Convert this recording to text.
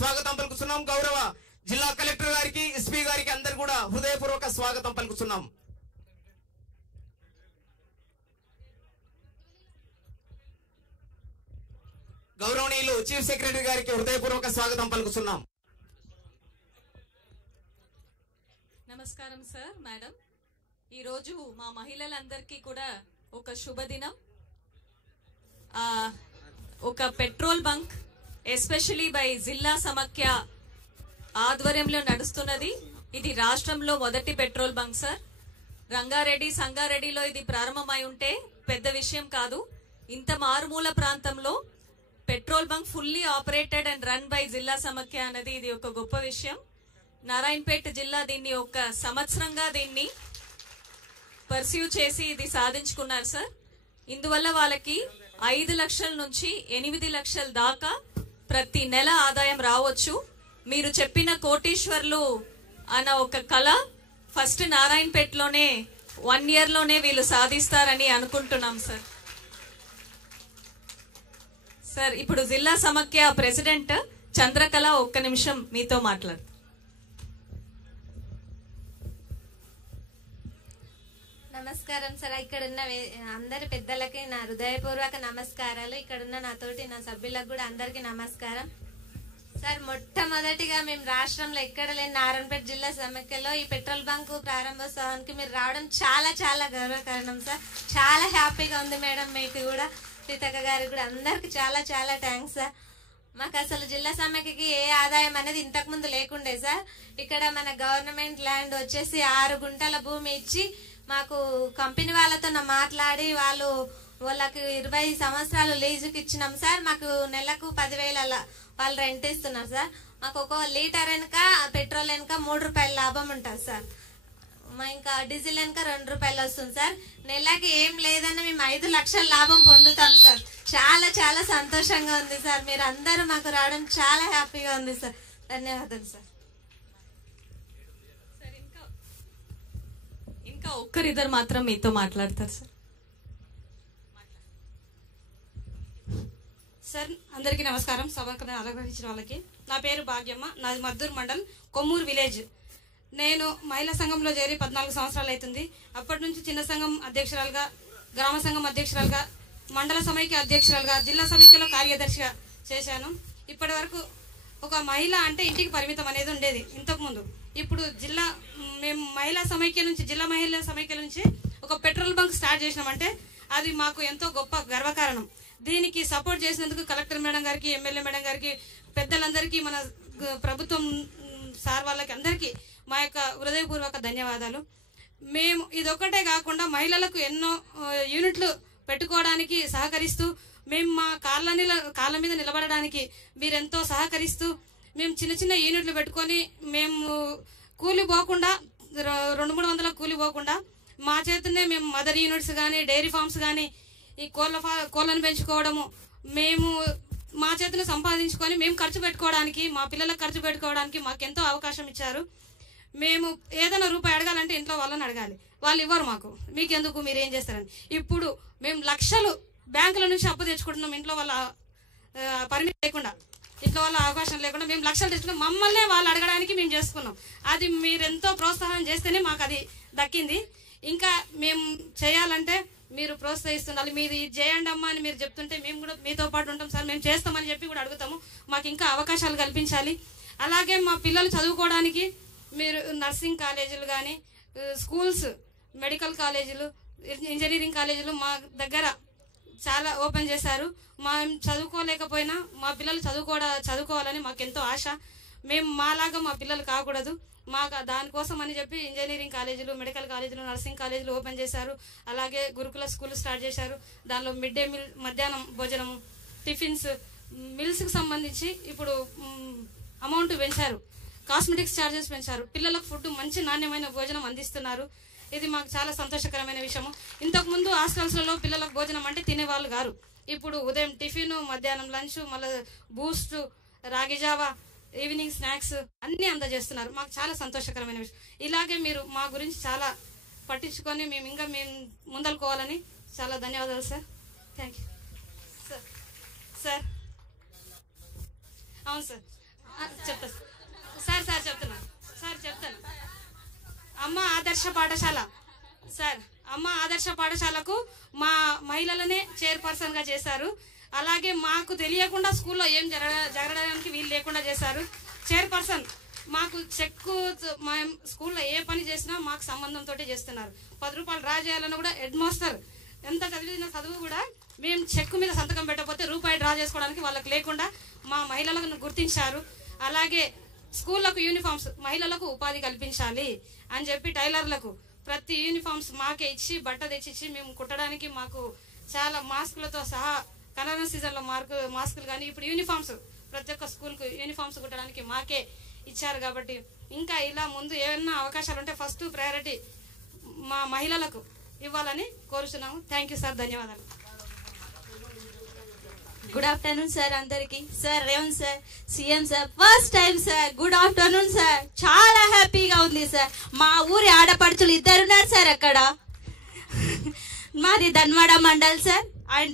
స్వాగతం పలుకుతున్నాం. గౌరవ జిల్లా కలెక్టర్ గారికి, ఎస్పీ గారికి అందరు కూడా హృదయపూర్వక స్వాగతం పలుకుతున్నాం. గౌరవనీయులు చీఫ్ సెక్రటరీ గారికి హృదయపూర్వక స్వాగతం పలుకుతున్నాం. నమస్కారం సార్, మేడం. ఈరోజు మా మహిళలందరికీ కూడా ఒక శుభదినం. ఒక పెట్రోల్ బంక్ ఎస్పెషలీ బై జిల్లా సమాఖ్య ఆధ్వర్యంలో నడుస్తున్నది. ఇది రాష్ట్రంలో మొదటి పెట్రోల్ బంక్ సార్. రంగారెడ్డి, సంగారెడ్డిలో ఇది ప్రారంభమై ఉంటే పెద్ద విషయం కాదు. ఇంత మారుమూల ప్రాంతంలో petrol bunk fully operated and run by జిల్లా సమాఖ్య అనేది ఇది ఒక గొప్ప విషయం. నారాయణపేట జిల్లా దీన్ని ఒక సంవత్సరంగా దీన్ని పర్స్యూ చేసి ఇది సాధించుకున్నారు సార్. ఇందువల్ల వాళ్ళకి 5 లక్షల నుంచి 8 లక్షల దాకా ప్రతి నెల ఆదాయం రావచ్చు. మీరు చెప్పిన కోటీశ్వర్లు అన్న ఒక కళ ఫస్ట్ నారాయణపేటలోనే 1 year లోనే వీళ్ళు సాధిస్తారని అనుకుంటున్నాం సార్. సార్, ఇప్పుడు జిల్లా సమాఖ్య ప్రెసిడెంట్ చంద్రకళ ఒక్క నిమిషం మీతో మాట్లాడు. నమస్కారం సార్. ఇక్కడున్న అందరి పెద్దలకి నా హృదయపూర్వక నమస్కారాలు. ఇక్కడున్న నాతోటి నా సభ్యులకు కూడా అందరికి నమస్కారం సార్. మొట్టమొదటిగా మేము రాష్ట్రంలో ఎక్కడ లేని నారాయణపేట జిల్లా సమాఖ్యలో ఈ పెట్రోల్ బంక్ ప్రారంభోత్సవానికి మీరు రావడం చాలా చాలా గర్వకారణం సార్. చాలా హ్యాపీగా ఉంది మేడం. మీకు కూడా, సీతక్క గారికి కూడా అందరికి చాలా చాలా థ్యాంక్స్ సార్. మాకు అసలు జిల్లా సమాఖ్యకి ఏ ఆదాయం అనేది ఇంతకు ముందు లేకుండే సార్. ఇక్కడ మన గవర్నమెంట్ ల్యాండ్ వచ్చేసి 6 గుంటల భూమి ఇచ్చి మాకు కంపెనీ వాళ్ళతో మాట్లాడి వాళ్ళకి 20 సంవత్సరాలు లీజుకి ఇచ్చినాం సార్. మాకు నెలకు 10,000 వాళ్ళు రెంట్ ఇస్తున్నారు సార్. మాకు ఒక లీటర్ వెనుక పెట్రోల్ వెనుక 3 రూపాయల లాభం ఉంటుంది సార్. ఇంకా డీజిల్ వెనుక 2 రూపాయలు వస్తుంది సార్. నెలకి ఏం లేదన్నా మేము 5 లక్షల లాభం పొందుతాం సార్. చాలా చాలా సంతోషంగా ఉంది సార్. మీరు అందరూ మాకు రావడం చాలా హ్యాపీగా ఉంది సార్. ధన్యవాదాలు సార్. ఇంకా ఒక్కరిద్దరు మాత్రం మీతో మాట్లాడతారు సార్. సార్, అందరికీ నమస్కారం. సభకు అలంకరించిన వాళ్ళకి నా పేరు భాగ్యమ్మ. నాది మద్దూరు మండల్, కొమ్మూరు విలేజ్. నేను మహిళా సంఘంలో చేరి 14 సంవత్సరాలు అవుతుంది. అప్పటి నుంచి చిన్న సంఘం అధ్యక్షురాలుగా, గ్రామ సంఘం అధ్యక్షురాలుగా, మండల సమైక్య అధ్యక్షురాలుగా, జిల్లా సమైక్యలో కార్యదర్శిగా చేశాను. ఇప్పటి వరకు ఒక మహిళ అంటే ఇంటికి పరిమితం అనేది ఉండేది ఇంతకుముందు. ఇప్పుడు మేము మహిళా సమైక్య నుంచి, జిల్లా మహిళా సమైక్య నుంచి ఒక పెట్రోల్ బంక్ స్టార్ట్ చేసినామంటే అది మాకు ఎంతో గొప్ప గర్వకారణం. దీనికి సపోర్ట్ చేసినందుకు కలెక్టర్ మేడం గారికి, ఎమ్మెల్యే మేడం గారికి, పెద్దలందరికీ, మన ప్రభుత్వం సార్ వాళ్ళకి అందరికీ మా యొక్క హృదయపూర్వక ధన్యవాదాలు. మేము ఇదొక్కటే కాకుండా మహిళలకు ఎన్నో యూనిట్లు పెట్టుకోవడానికి సహకరిస్తూ, మేము మా కాళ్ళ మీద నిలబడడానికి మీరెంతో సహకరిస్తూ, మేము చిన్న చిన్న యూనిట్లు పెట్టుకొని మేము కూలి పోకుండా 200-300 కూలి పోకుండా మా చేతనే మేము మదర్ యూనిట్స్ కానీ, డైరీ ఫార్మ్స్ కానీ, ఈ కోళ్ళను పెంచుకోవడము మేము మా చేతను సంపాదించుకొని మేము ఖర్చు పెట్టుకోవడానికి, మా పిల్లలకు ఖర్చు పెట్టుకోవడానికి మాకెంతో అవకాశం ఇచ్చారు. మేము ఏదైనా రూపాయి అడగాలంటే ఇంట్లో వాళ్ళని అడగాలి, వాళ్ళు ఇవ్వరు మాకు. మీకెందుకు, మీరు ఏం చేస్తారని. ఇప్పుడు మేము లక్షలు బ్యాంకుల నుంచి అప్పు తెచ్చుకుంటున్నాం. ఇంట్లో వాళ్ళ పరిమితి లేకుండా, ఇంట్లో వాళ్ళ అవకాశం లేకుండా మేము లక్షలు తెచ్చుకున్నాం. మమ్మల్నే వాళ్ళు అడగడానికి మేము చేసుకున్నాం. అది మీరెంతో ప్రోత్సాహం చేస్తేనే మాకు అది దక్కింది. ఇంకా మేము చేయాలంటే మీరు ప్రోత్సహిస్తున్నారు. మీరు ఇది చేయండి అమ్మా అని మీరు చెప్తుంటే మేము కూడా మీతో పాటు ఉంటాం సార్, మేము చేస్తామని చెప్పి కూడా అడుగుతాము. మాకు ఇంకా అవకాశాలు కల్పించాలి. అలాగే మా పిల్లలు చదువుకోవడానికి మీరు నర్సింగ్ కాలేజీలు కానీ, స్కూల్స్, మెడికల్ కాలేజీలు, ఇంజనీరింగ్ కాలేజీలు మా దగ్గర చాలా ఓపెన్ చేశారు. మేము చదువుకోలేకపోయినా మా పిల్లలు చదువుకోవాలని మాకెంతో ఆశ. మేము మాలాగా మా పిల్లలు కాకూడదు. మాకు దానికోసం అని చెప్పి ఇంజనీరింగ్ కాలేజీలు, మెడికల్ కాలేజీలు, నర్సింగ్ కాలేజీలు ఓపెన్ చేశారు. అలాగే గురుకుల స్కూల్ స్టార్ట్ చేశారు. దానిలో మిడ్ డే మీల్, మధ్యాహ్నం భోజనం, టిఫిన్స్, మిల్స్కి సంబంధించి ఇప్పుడు అమౌంట్ పెంచారు. కాస్మెటిక్స్ ఛార్జెస్ పెంచారు. పిల్లలకు ఫుడ్, మంచి నాణ్యమైన భోజనం అందిస్తున్నారు. ఇది మాకు చాలా సంతోషకరమైన విషయము. ఇంతకుముందు హాస్టల్స్లలో పిల్లలకు భోజనం అంటే తినేవాళ్ళు గారు. ఇప్పుడు ఉదయం టిఫిన్, మధ్యాహ్నం లంచ్, మళ్ళీ బూస్ట్, రాగి జావా, ఈవినింగ్ స్నాక్స్ అన్నీ అందజేస్తున్నారు. మాకు చాలా సంతోషకరమైన విషయం. ఇలాగే మీరు మా గురించి చాలా పట్టించుకొని మేము ముందలుకోవాలని చాలా ధన్యవాదాలు సార్. Thank you sir. అవును సార్, చెప్తా సార్ చెప్తాను. అమ్మ ఆదర్శ పాఠశాల సార్, అమ్మ ఆదర్శ పాఠశాలకు మా మహిళలనే చైర్పర్సన్గా చేశారు. అలాగే మాకు తెలియకుండా స్కూల్లో ఏం జరగడానికి వీలు లేకుండా చేశారు. చైర్పర్సన్ మాకు చెక్కు, మేము స్కూల్లో ఏ పని చేసినా మాకు సంబంధంతో చేస్తున్నారు. 10 రూపాయలు డ్రా చేయాలన్నా కూడా హెడ్ మాస్టర్ ఎంత చదివిన చదువు కూడా మేము చెక్కు మీద సంతకం పెట్టకపోతే రూపాయి డ్రా చేసుకోవడానికి వాళ్ళకి లేకుండా మా మహిళలను గుర్తించారు. అలాగే స్కూళ్లకు యూనిఫామ్స్, మహిళలకు ఉపాధి కల్పించాలి అని చెప్పి టైలర్లకు ప్రతి యూనిఫామ్స్ మాకే ఇచ్చి బట్ట తెచ్చిచ్చి మేము కుట్టడానికి మాకు చాలా మాస్కులతో సహా కరోనా సీజన్లో మాస్కులు కానీ ఇప్పుడు యూనిఫామ్స్ ప్రతి ఒక్క స్కూల్కు యూనిఫామ్స్ కుట్టడానికి మాకే ఇచ్చారు. కాబట్టి ఇంకా ఇలా ముందు ఏమైనా అవకాశాలు ఉంటే ఫస్ట్ ప్రయారిటీ మా మహిళలకు ఇవ్వాలని కోరుతున్నాము. థ్యాంక్ యూ సార్, ధన్యవాదాలు. గుడ్ ఆఫ్టర్నూన్ సార్ అందరికి. Sir Revanth sir, CM sir, first time sir. Good afternoon sir. చాలా హ్యాపీగా ఉంది సార్. మా ఊరి ఆడపడుచులు 2 ఉన్నారు సార్ అక్కడ. మాది ధన్వాడ మండల్ సార్. అండ్